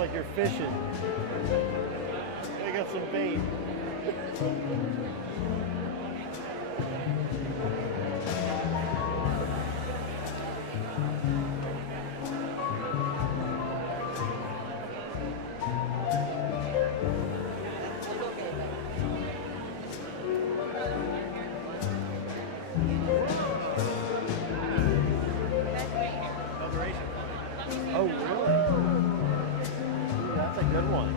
like you're fishing. I got some bait. Oh, really? Ooh, that's a good one.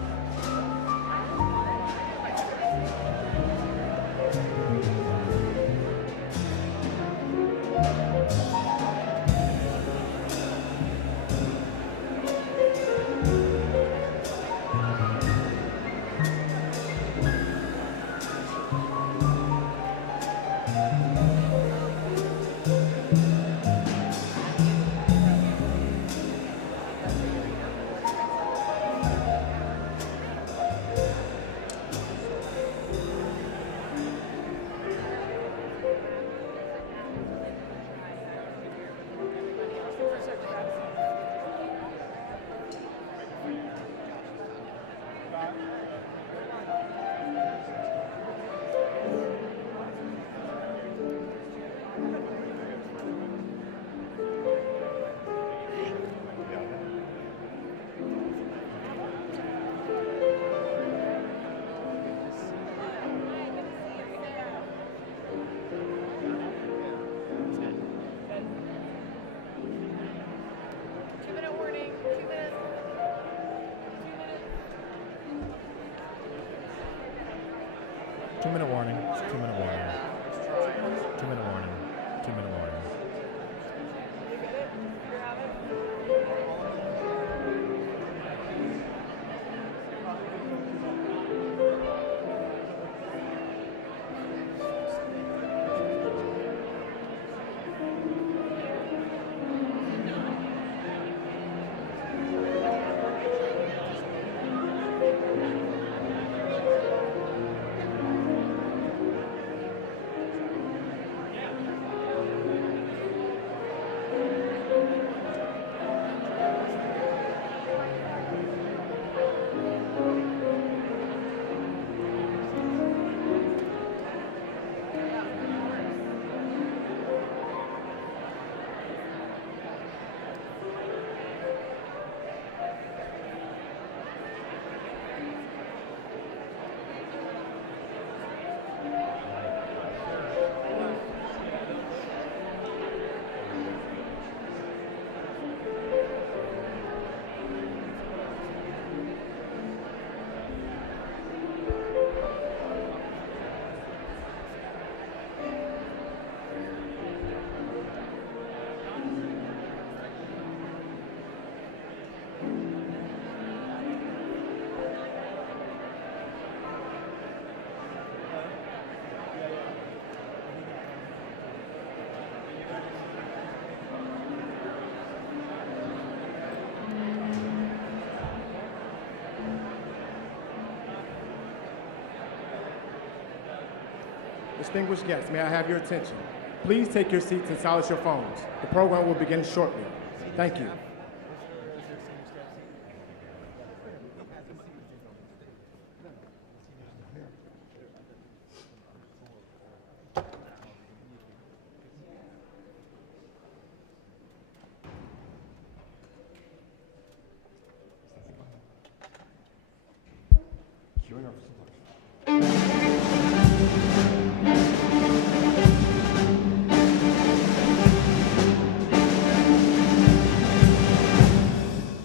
Two-minute warning. 2-minute warning. 2-minute warning. 2-minute warning. You get it? You have it? Distinguished guests, may I have your attention? Please take your seats and silence your phones. The program will begin shortly. Thank you.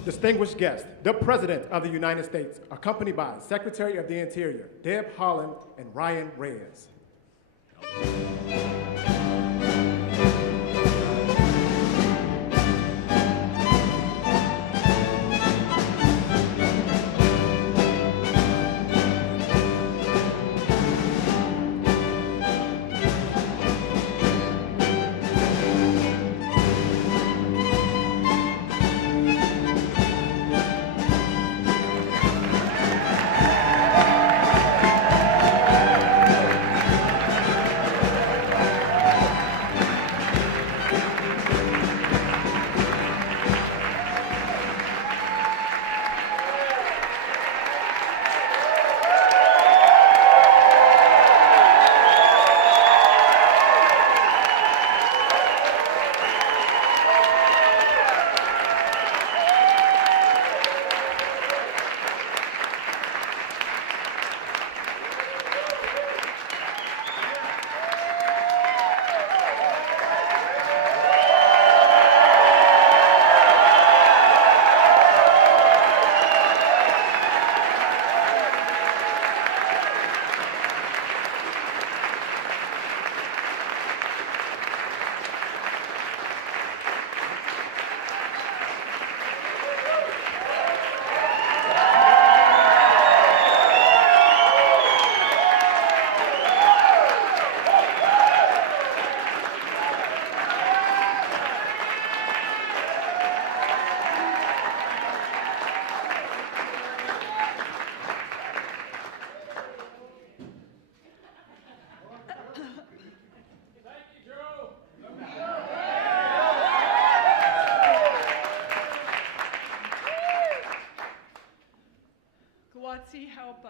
Distinguished guests, the President of the United States, accompanied by Secretary of the Interior, Deb Haaland and Ryan Reyes.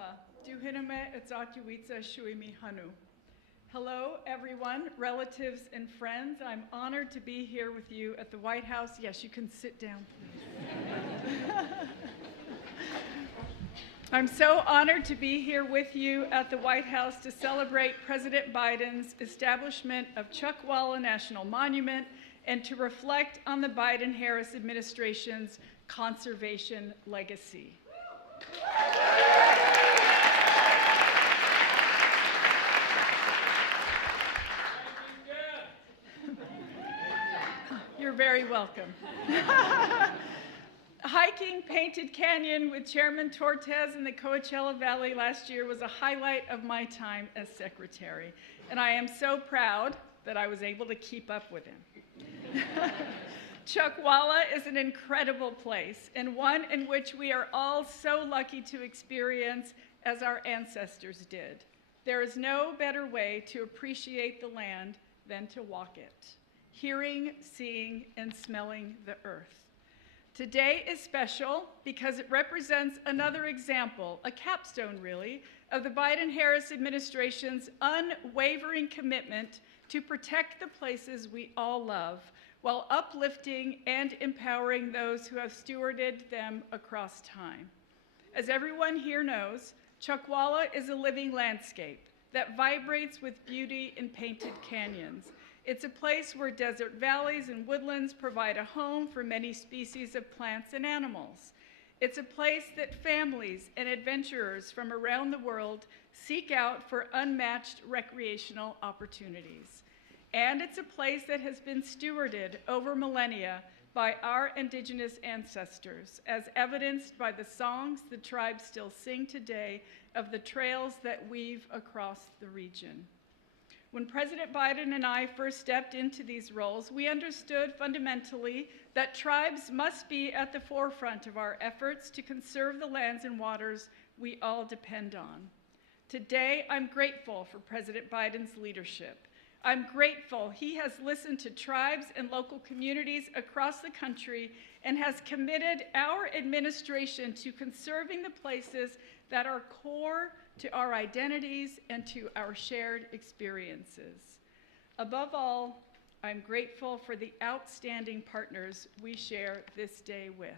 Chuckwalla, duhiname etzatuitza shuimi hanu. Hello, everyone, relatives and friends. I'm honored to be here with you at the White House. Yes, you can sit down, please. I'm so honored to be here with you at the White House to celebrate President Biden's establishment of Chuckwalla National Monument and to reflect on the Biden-Harris administration's conservation legacy. You're very welcome. Hiking Painted Canyon with Chairman Tortes in the Coachella Valley last year was a highlight of my time as secretary, and I am so proud that I was able to keep up with him. Chuckwalla is an incredible place, and one in which we are all so lucky to experience as our ancestors did. There is no better way to appreciate the land than to walk it, hearing, seeing, and smelling the earth. Today is special because it represents another example, a capstone really, of the Biden-Harris administration's unwavering commitment to protect the places we all love while uplifting and empowering those who have stewarded them across time. As everyone here knows, Chuckwalla is a living landscape that vibrates with beauty in painted canyons. It's a place where desert valleys and woodlands provide a home for many species of plants and animals. It's a place that families and adventurers from around the world seek out for unmatched recreational opportunities. And it's a place that has been stewarded over millennia by our indigenous ancestors, as evidenced by the songs the tribes still sing today of the trails that weave across the region. When President Biden and I first stepped into these roles, we understood fundamentally that tribes must be at the forefront of our efforts to conserve the lands and waters we all depend on. Today, I'm grateful for President Biden's leadership. I'm grateful he has listened to tribes and local communities across the country and has committed our administration to conserving the places that are core to our identities and to our shared experiences. Above all, I'm grateful for the outstanding partners we share this day with.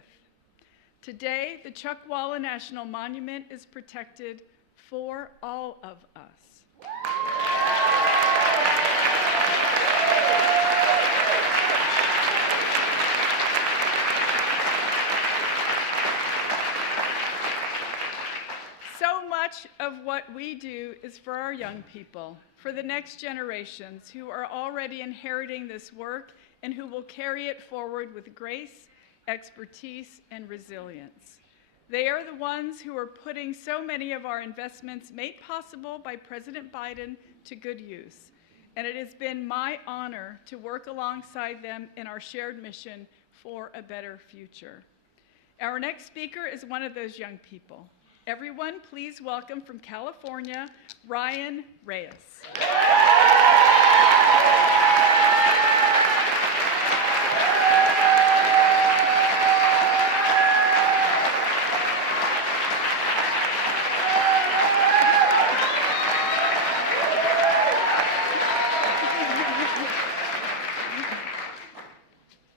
Today, the Chuckwalla National Monument is protected for all of us. So much of what we do is for our young people, for the next generations who are already inheriting this work and who will carry it forward with grace, expertise, and resilience. They are the ones who are putting so many of our investments made possible by President Biden to good use. And it has been my honor to work alongside them in our shared mission for a better future. Our next speaker is one of those young people. Everyone, please welcome from California, Ryan Reyes.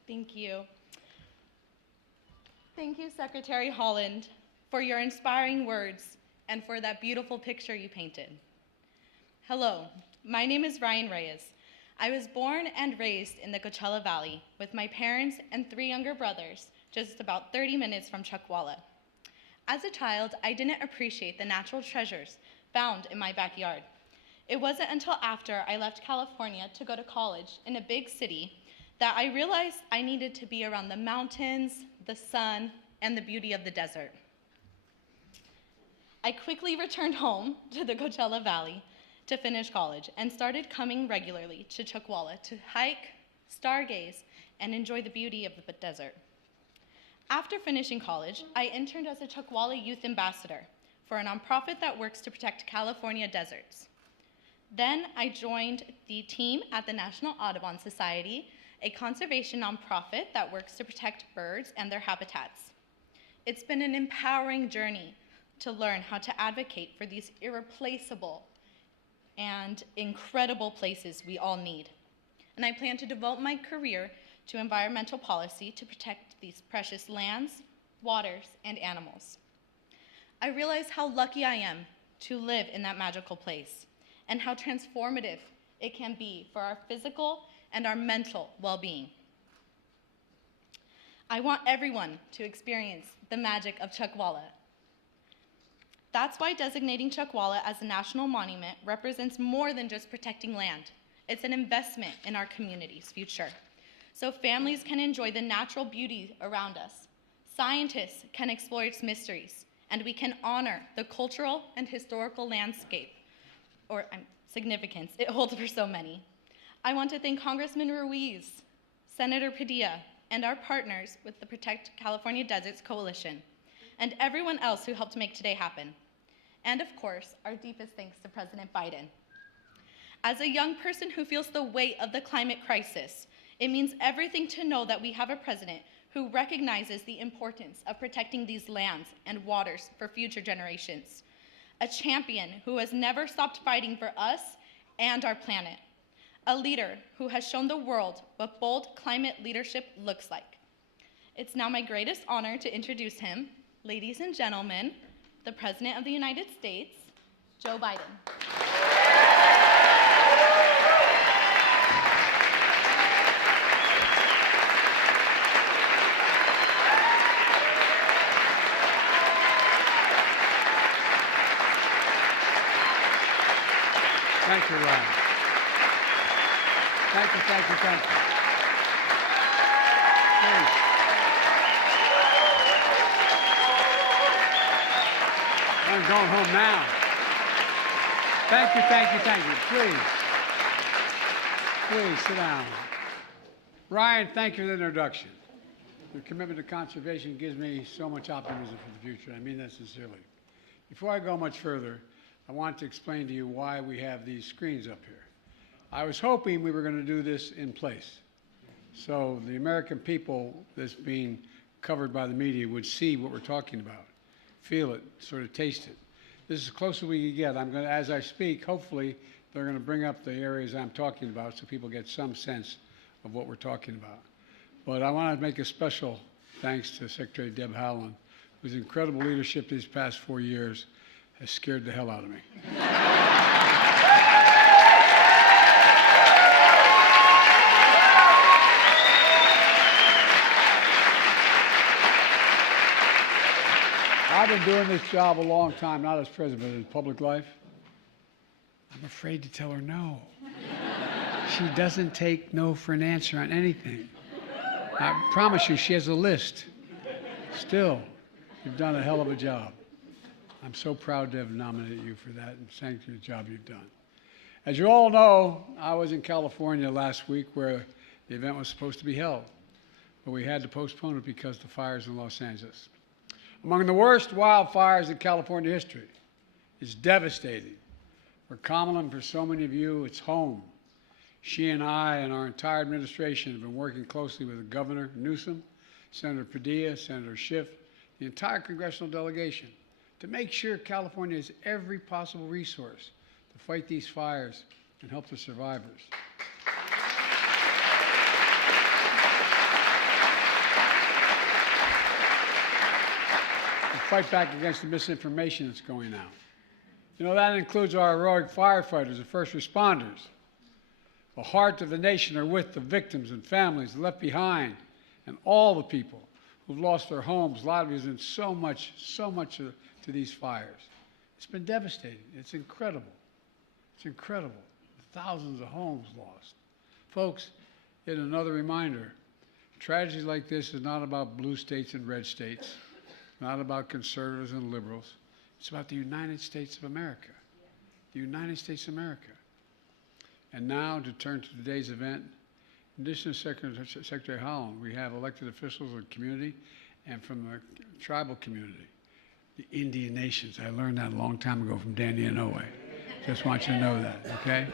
Thank you. Thank you, Secretary Haaland, for your inspiring words and for that beautiful picture you painted. Hello, my name is Ryan Reyes. I was born and raised in the Coachella Valley with my parents and 3 younger brothers, just about 30 minutes from Chuckwalla. As a child, I didn't appreciate the natural treasures found in my backyard. It wasn't until after I left California to go to college in a big city that I realized I needed to be around the mountains, the sun, and the beauty of the desert. I quickly returned home to the Coachella Valley to finish college and started coming regularly to Chuckwalla to hike, stargaze, and enjoy the beauty of the desert. After finishing college, I interned as a Chuckwalla Youth Ambassador for a nonprofit that works to protect California deserts. Then I joined the team at the National Audubon Society, a conservation nonprofit that works to protect birds and their habitats. It's been an empowering journey, to learn how to advocate for these irreplaceable and incredible places we all need. And I plan to devote my career to environmental policy to protect these precious lands, waters, and animals. I realize how lucky I am to live in that magical place and how transformative it can be for our physical and our mental well-being. I want everyone to experience the magic of Chuckwalla. That's why designating Chuckwalla as a national monument represents more than just protecting land. It's an investment in our community's future, so families can enjoy the natural beauty around us, scientists can explore its mysteries, and we can honor the cultural and historical landscape, or significance it holds for so many. I want to thank Congressman Ruiz, Senator Padilla, and our partners with the Protect California Deserts Coalition, and everyone else who helped make today happen. And of course, our deepest thanks to President Biden. As a young person who feels the weight of the climate crisis, it means everything to know that we have a president who recognizes the importance of protecting these lands and waters for future generations. A champion who has never stopped fighting for us and our planet. A leader who has shown the world what bold climate leadership looks like. It's now my greatest honor to introduce him, ladies and gentlemen, the President of the United States, Joe Biden. Thank you, Ryan. Thank you, thank you, thank you. Please. I'm going home now. Thank you, thank you, thank you. Please sit down. Ryan, thank you for the introduction. Your commitment to conservation gives me so much optimism for the future. I mean that sincerely. Before I go much further, I want to explain to you why we have these screens up here. I was hoping we were going to do this in place, so the American people that's being covered by the media would see what we're talking about, feel it, sort of taste it. This is as close as we can get. I'm going to, as I speak, hopefully they're going to bring up the areas I'm talking about so people get some sense of what we're talking about. But I want to make a special thanks to Secretary Deb Haaland, whose incredible leadership these past 4 years has scared the hell out of me. I've been doing this job a long time, not as president, but in public life. I'm afraid to tell her no. She doesn't take no for an answer on anything. I promise you, she has a list. Still, you've done a hell of a job. I'm so proud to have nominated you for that, and thank you for the job you've done. As you all know, I was in California last week where the event was supposed to be held, but we had to postpone it because of the fires in Los Angeles. Among the worst wildfires in California history. It's devastating. For Kamala and for so many of you, it's home. She and I and our entire administration have been working closely with Governor Newsom, Senator Padilla, Senator Schiff, the entire congressional delegation, to make sure California has every possible resource to fight these fires and help the survivors. To fight back against the misinformation that's going out. You know, that includes our heroic firefighters and first responders. The heart of the nation are with the victims and families left behind, and all the people who've lost their homes, livelihoods, and so much to these fires. It's been devastating. It's incredible. It's incredible. Thousands of homes lost. Folks, yet another reminder, tragedies like this is not about blue states and red states, not about conservatives and liberals. It's about the United States of America. The United States of America. And now, to turn to today's event, in addition to Secretary Haaland, we have elected officials of the community and from the tribal community, the Indian nations. I learned that a long time ago from Danny Inouye. Just want you to know that, okay?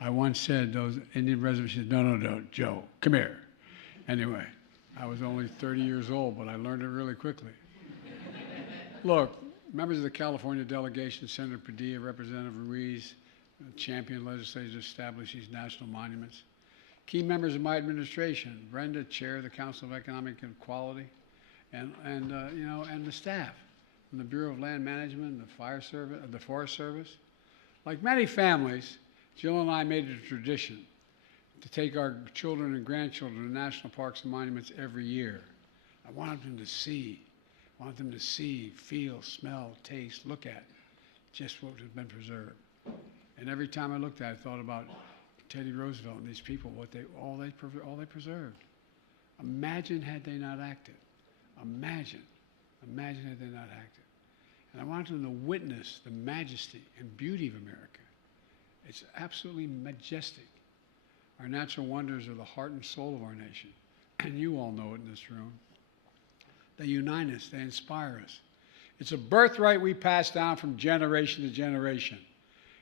I once said those Indian reservations, no, Joe, come here. Anyway, I was only 30 years old, but I learned it really quickly. Look, members of the California delegation, Senator Padilla, Representative Ruiz, championed legislators to establish these national monuments. Key members of my administration, Brenda, Chair of the Council of Economic Equality, and the staff from the Bureau of Land Management, the Fire Service, the Forest Service. Like many families, Jill and I made it a tradition to take our children and grandchildren to national parks and monuments every year. I wanted them to see, feel, smell, taste, look at just what has been preserved. And every time I looked at it, I thought about Teddy Roosevelt and these people, all they preserved. Imagine had they not acted. Imagine had they not acted. And I wanted them to witness the majesty and beauty of America. It's absolutely majestic. Our natural wonders are the heart and soul of our nation. And you all know it in this room. They unite us, they inspire us. It's a birthright we pass down from generation to generation.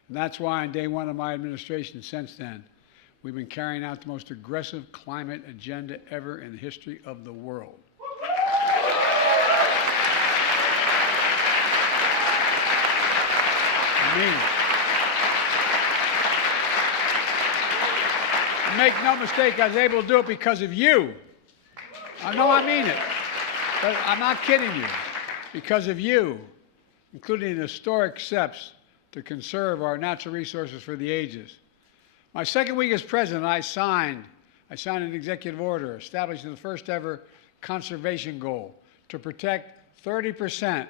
And that's why on day one of my administration, since then, we've been carrying out the most aggressive climate agenda ever in the history of the world. I mean it. Make no mistake, I was able to do it because of you. I know I mean it. But I'm not kidding you. Because of you, including the historic steps to conserve our natural resources for the ages. My second week as president, I signed an executive order establishing the first ever conservation goal to protect 30%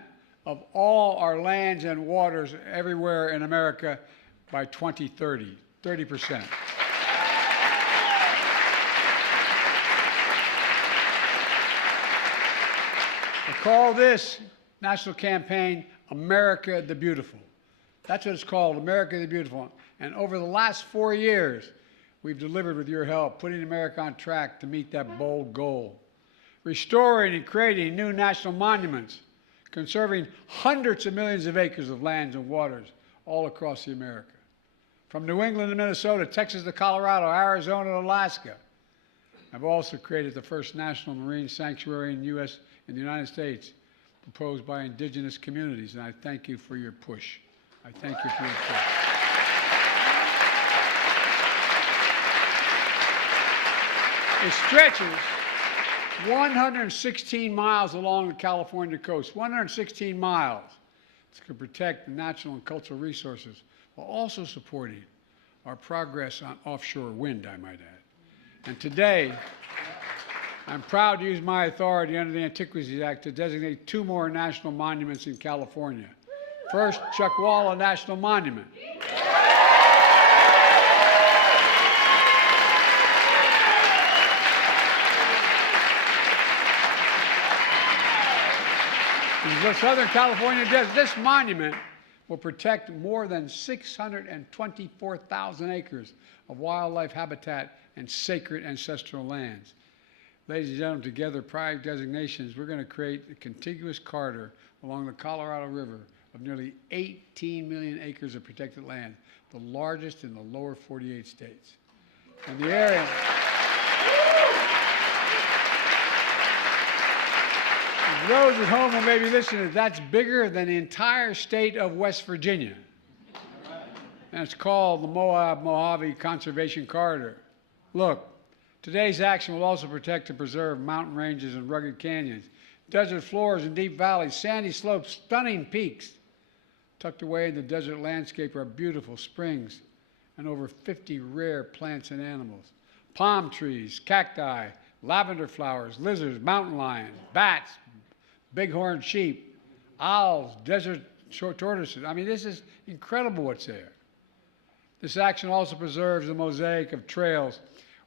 of all our lands and waters everywhere in America by 2030. 30%. I call this national campaign America the Beautiful. That's what it's called, America the Beautiful. And over the last 4 years, we've delivered with your help, putting America on track to meet that bold goal. Restoring and creating new national monuments, conserving hundreds of millions of acres of lands and waters all across the America. From New England to Minnesota, Texas to Colorado, Arizona to Alaska. I've also created the first national marine sanctuary in the United States, proposed by indigenous communities, and I thank you for your push. I thank you for your push. It stretches 116 miles along the California coast, 116 miles to protect the natural and cultural resources while also supporting our progress on offshore wind, I might add. And today, I'm proud to use my authority under the Antiquities Act to designate 2 more national monuments in California. First, Chuckwalla National Monument. In the Southern California desert, this monument will protect more than 624,000 acres of wildlife habitat and sacred ancestral lands. Ladies and gentlemen, together, prior designations, we're going to create a contiguous corridor along the Colorado River of nearly 18 million acres of protected land, the largest in the lower 48 states. And the area... Those at home who may be listening, that's bigger than the entire state of West Virginia. And it's called the Moab-Mojave Conservation Corridor. Look, today's action will also protect and preserve mountain ranges and rugged canyons, desert floors and deep valleys, sandy slopes, stunning peaks. Tucked away in the desert landscape are beautiful springs and over 50 rare plants and animals. Palm trees, cacti, lavender flowers, lizards, mountain lions, bats, bighorn sheep, owls, desert tortoises. I mean, this is incredible what's there. This action also preserves the mosaic of trails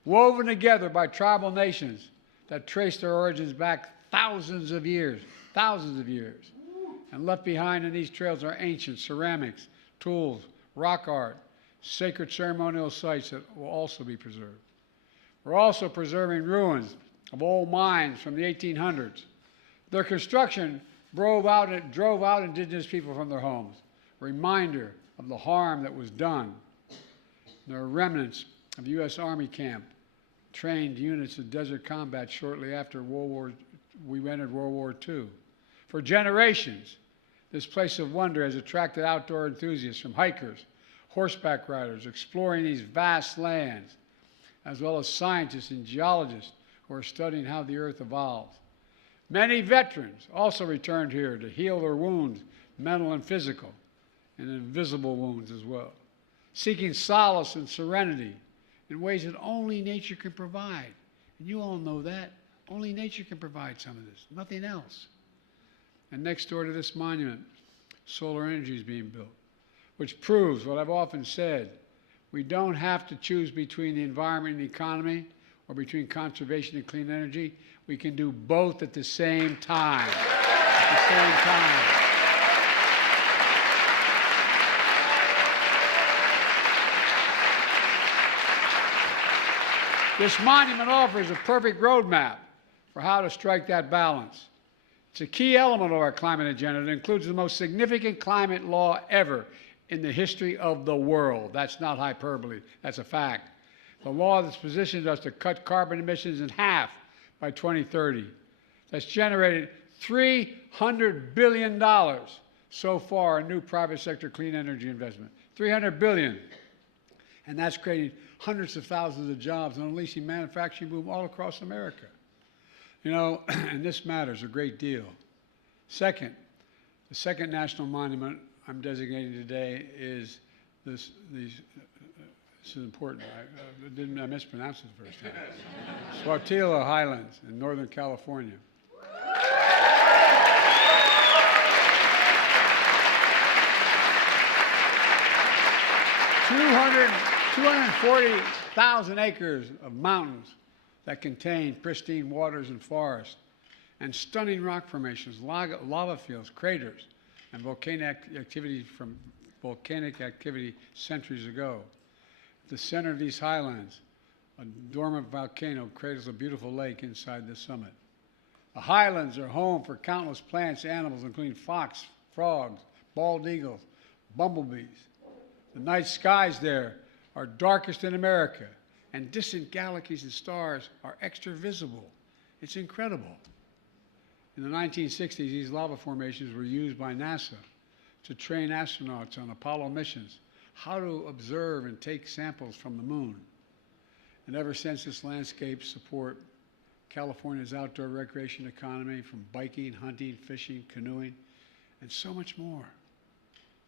woven together by tribal nations that trace their origins back thousands of years. And left behind in these trails are ancient ceramics, tools, rock art, sacred ceremonial sites that will also be preserved. We're also preserving ruins of old mines from the 1800s. Their construction drove out indigenous people from their homes, a reminder of the harm that was done. There are remnants of U.S. Army camp, trained units of desert combat shortly after we entered World War II. For generations, This place of wonder has attracted outdoor enthusiasts from hikers, horseback riders, exploring these vast lands, as well as scientists and geologists who are studying how the earth evolves. Many veterans also returned here to heal their wounds, mental and physical, and invisible wounds as well, seeking solace and serenity in ways that only nature can provide. And you all know that. Only nature can provide some of this, nothing else. And next door to this monument, solar energy is being built, which proves what I've often said. We don't have to choose between the environment and the economy, or between conservation and clean energy. We can do both at the same time. At the same time. This monument offers a perfect roadmap for how to strike that balance. It's a key element of our climate agenda that includes the most significant climate law ever in the history of the world. That's not hyperbole, that's a fact. The law that's positioned us to cut carbon emissions in half by 2030. That's generated $300 billion so far in new private sector clean energy investment. $300 billion. And that's creating hundreds of thousands of jobs and unleashing manufacturing boom all across America. You know, and this matters a great deal. Second, the second national monument I'm designating today is this is important. I mispronounced it the first time. Sáttítla Highlands in Northern California. 240,000 acres of mountains that contain pristine waters and forests, and stunning rock formations, lava fields, craters, and volcanic activity centuries ago. At the center of these highlands, a dormant volcano cradles a beautiful lake inside the summit. The highlands are home for countless plants and animals, including fox, frogs, bald eagles, bumblebees. The night skies there are darkest in America, and distant galaxies and stars are extra visible. It's incredible. In the 1960s, these lava formations were used by NASA to train astronauts on Apollo missions how to observe and take samples from the moon. And ever since, this landscape support California's outdoor recreation economy, from biking, hunting, fishing, canoeing, and so much more.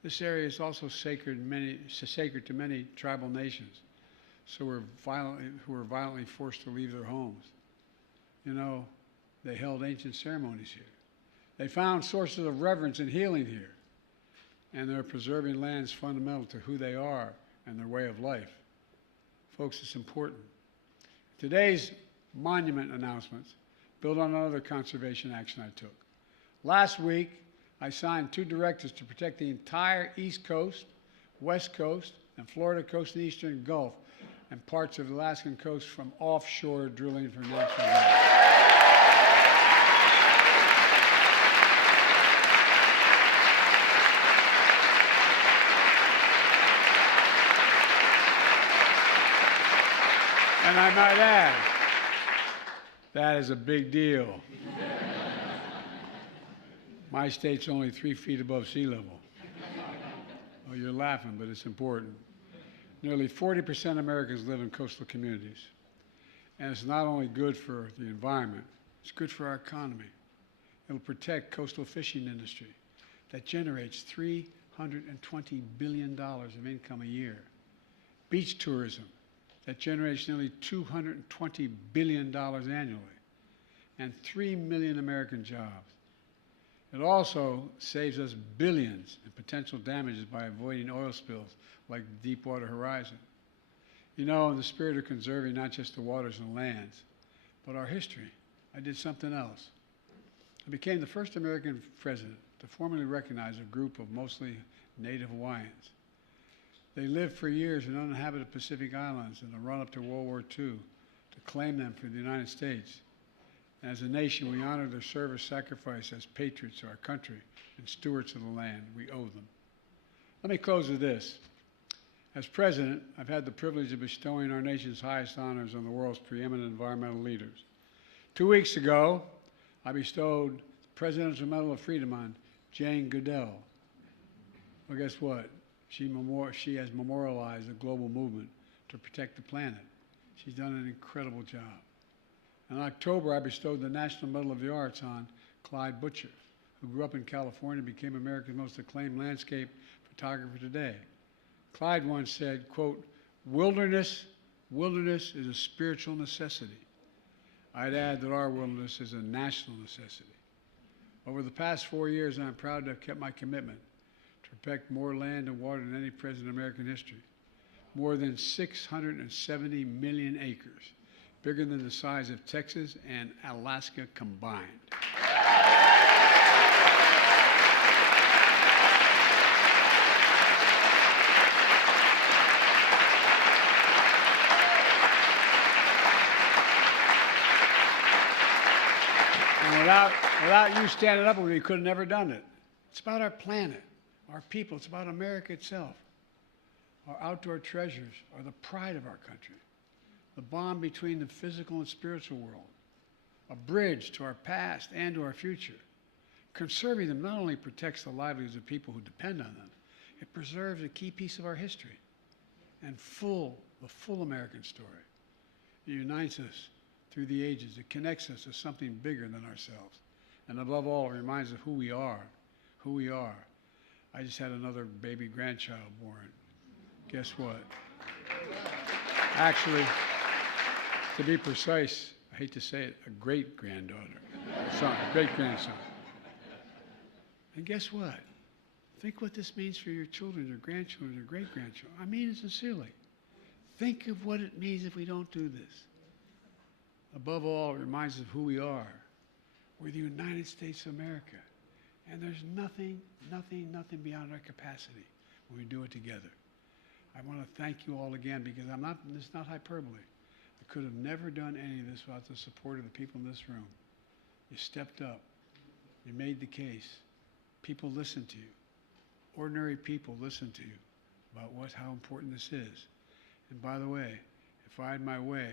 This area is also sacred to many tribal nations, who were violently forced to leave their homes. You know, they held ancient ceremonies here. They found sources of reverence and healing here. And they're preserving lands fundamental to who they are and their way of life. Folks, it's important. Today's monument announcements build on another conservation action I took. Last week, I signed 2 directives to protect the entire East Coast, West Coast, and Florida coast and Eastern Gulf, and parts of the Alaskan coast from offshore drilling for natural gas. And I might add, that is a big deal. My state's only 3 feet above sea level. Oh, you're laughing, but it's important. Nearly 40% of Americans live in coastal communities. And it's not only good for the environment, it's good for our economy. It'll protect coastal fishing industry that generates $320 billion of income a year. Beach tourism that generates nearly $220 billion annually, and 3 million American jobs. It also saves us billions in potential damages by avoiding oil spills like the Deepwater Horizon. You know, in the spirit of conserving not just the waters and lands, but our history, I did something else. I became the first American president to formally recognize a group of mostly Native Hawaiians. They lived for years in uninhabited Pacific Islands in the run-up to World War II, to claim them for the United States. And as a nation, we honor their service sacrifice as patriots to our country and stewards of the land. We owe them. Let me close with this. As president, I've had the privilege of bestowing our nation's highest honors on the world's preeminent environmental leaders. 2 weeks ago, I bestowed the Presidential Medal of Freedom on Jane Goodell. Well, guess what? She has memorialized a global movement to protect the planet. She's done an incredible job. In October, I bestowed the National Medal of the Arts on Clyde Butcher, who grew up in California and became America's most acclaimed landscape photographer today. Clyde once said, quote, wilderness is a spiritual necessity. I'd add that our wilderness is a national necessity. Over the past 4 years, I'm proud to have kept my commitment to protect more land and water than any president in American history. More than 670 million acres, bigger than the size of Texas and Alaska combined. Without you standing up with me, we could have never done it. It's about our planet, our people. It's about America itself. Our outdoor treasures are the pride of our country, the bond between the physical and spiritual world, a bridge to our past and to our future. Conserving them not only protects the livelihoods of people who depend on them, it preserves a key piece of our history and the full American story. It unites us through the ages. It connects us to something bigger than ourselves. And above all, it reminds us of who we are, who we are. I just had another baby grandchild born. Guess what? Actually, to be precise, I hate to say it, a great-granddaughter, son, great-grandson. And guess what? Think what this means for your children, your grandchildren, your great-grandchildren. I mean it sincerely. Think of what it means if we don't do this. Above all, it reminds us of who we are. We're the United States of America. And there's nothing beyond our capacity when we do it together. I want to thank you all again because it's not hyperbole. I could have never done any of this without the support of the people in this room. You stepped up. You made the case. People listened to you. Ordinary people listened to you about how important this is. And by the way, if I had my way,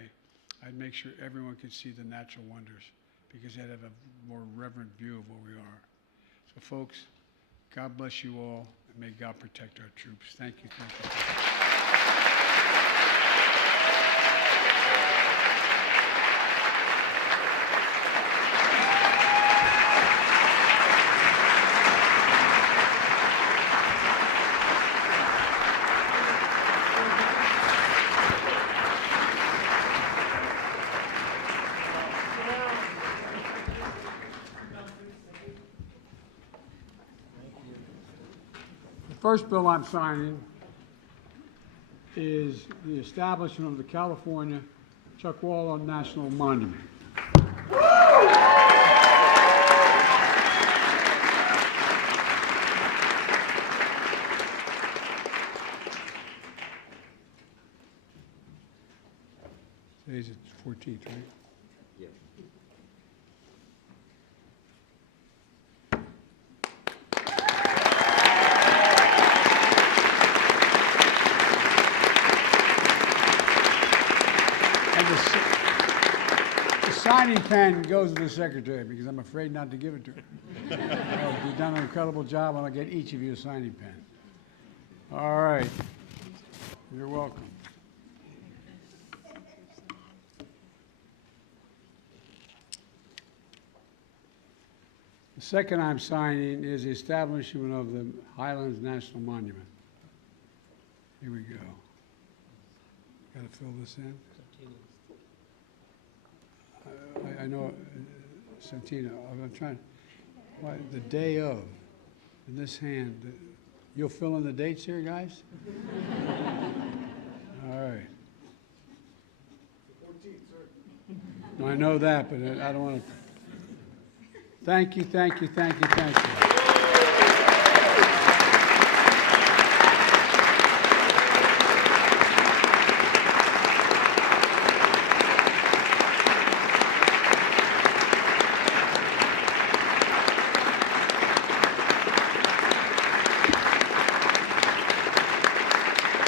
I'd make sure everyone could see the natural wonders because they'd have a more reverent view of where we are. So folks, God bless you all, and may God protect our troops. Thank you. Thank you. The first bill I'm signing is the establishment of the California Chuckwalla National Monument. Today's the 14th, right? Yeah. The signing pen goes to the secretary because I'm afraid not to give it to her. You've done an incredible job, and I'll get each of you a signing pen. All right. You're welcome. The second I'm signing is the establishment of the Highlands National Monument. Here we go. Got to fill this in. I know, Santina, I'm trying, the day of, in this hand, you'll fill in the dates here, guys? All right. No, I know that, but I don't want to. Thank you, thank you, thank you, thank you.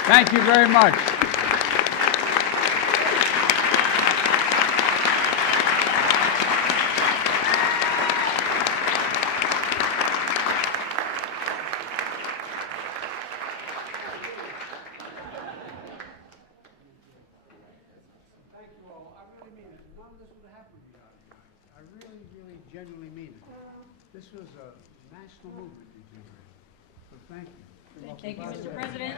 Thank you very much. genuinely mean it. This was a national movement you generated. So thank you. Thank you, Mr. President.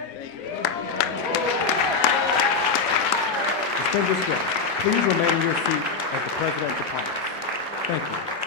Distinguished guests, please remain in your seat as the President departs. Thank you.